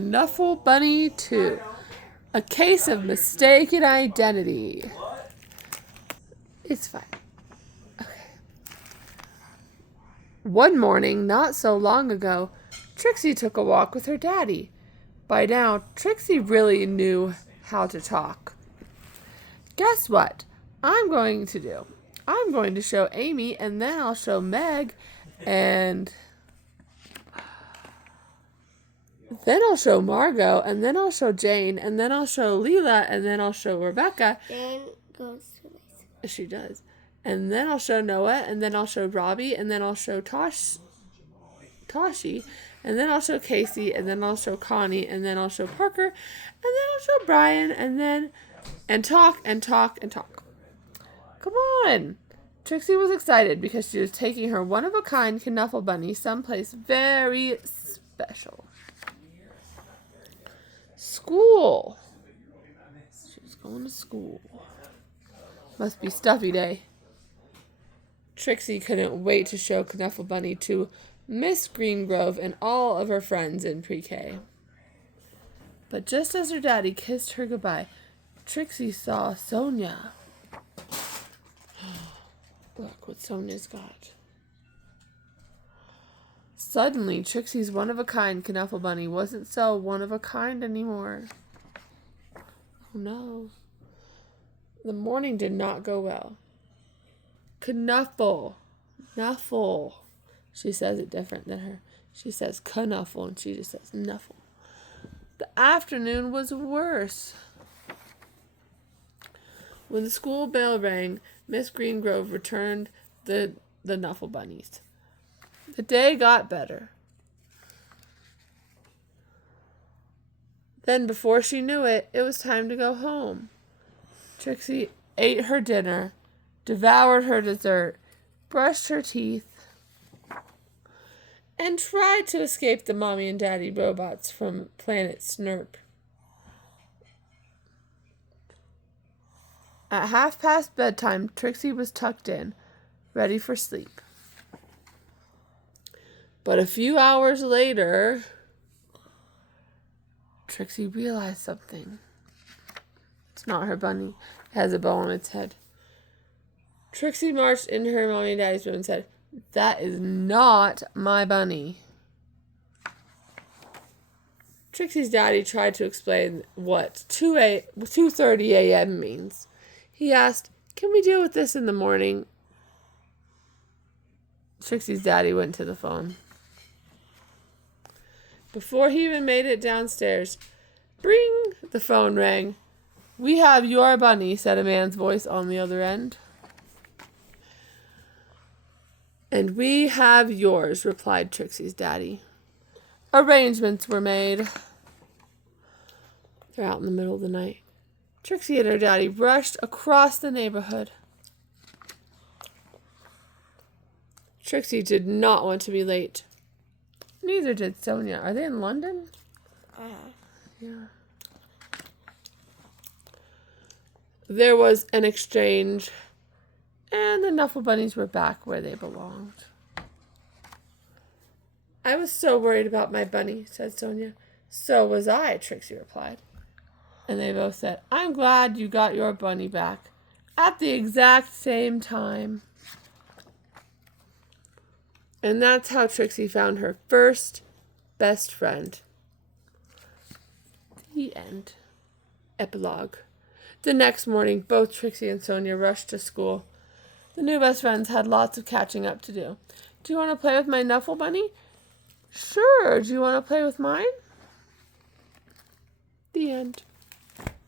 Knuffle Bunny 2. A case of mistaken identity. It's fine. Okay. One morning, not so long ago, Trixie took a walk with her daddy. By now, Trixie really knew how to talk. Guess what I'm going to do? I'm going to show Amy, and then I'll show Meg, and then I'll show Margot, and then I'll show Jane, and then I'll show Leela, and then I'll show Rebecca. Jane goes to basic. She does. And then I'll show Noah, and then I'll show Robbie, and then I'll show Toshi, and then I'll show Casey, and then I'll show Connie, and then I'll show Parker, and then I'll show Brian, and talk and talk and talk. Come on! Trixie was excited because she was taking her one-of-a-kind Knuffle Bunny someplace very special. School. She was going to school. Must be stuffy day. Trixie couldn't wait to show Knuffle Bunny to Miss Greengrove and all of her friends in pre-K. But just as her daddy kissed her goodbye, Trixie saw Sonia. Look what Sonia's got. Suddenly, Trixie's one-of-a-kind Knuffle Bunny wasn't so one-of-a-kind anymore. Oh no. The morning did not go well. Knuffle. She says it different than her. She says knuffle and she just says nuffle. The afternoon was worse. When the school bell rang, Miss Greengrove returned the Knuffle Bunnies. The day got better. Then, before she knew it, it was time to go home. Trixie ate her dinner, devoured her dessert, brushed her teeth, and tried to escape the mommy and daddy robots from planet Snurp. At 1:30 bedtime, Trixie was tucked in, ready for sleep. But a few hours later, Trixie realized something. It's not her bunny. It has a bow on its head. Trixie marched into her mommy and daddy's room and said, "That is not my bunny." Trixie's daddy tried to explain what 2:30 a.m. means. He asked, "Can we deal with this in the morning?" Trixie's daddy went to the phone. Before he even made it downstairs, bring! The phone rang. "We have your bunny," said a man's voice on the other end. "And we have yours," replied Trixie's daddy. Arrangements were made. They're out in the middle of the night. Trixie and her daddy rushed across the neighborhood. Trixie did not want to be late. Neither did Sonia. Are they in London? Yeah. There was an exchange, and the Knuffle Bunnies were back where they belonged. "I was so worried about my bunny," said Sonia. "So was I," Trixie replied. And they both said, "I'm glad you got your bunny back at the exact same time." And that's how Trixie found her first best friend. The end. Epilogue. The next morning, both Trixie and Sonia rushed to school. The new best friends had lots of catching up to do. "Do you want to play with my Knuffle Bunny?" "Sure. Do you want to play with mine?" The end.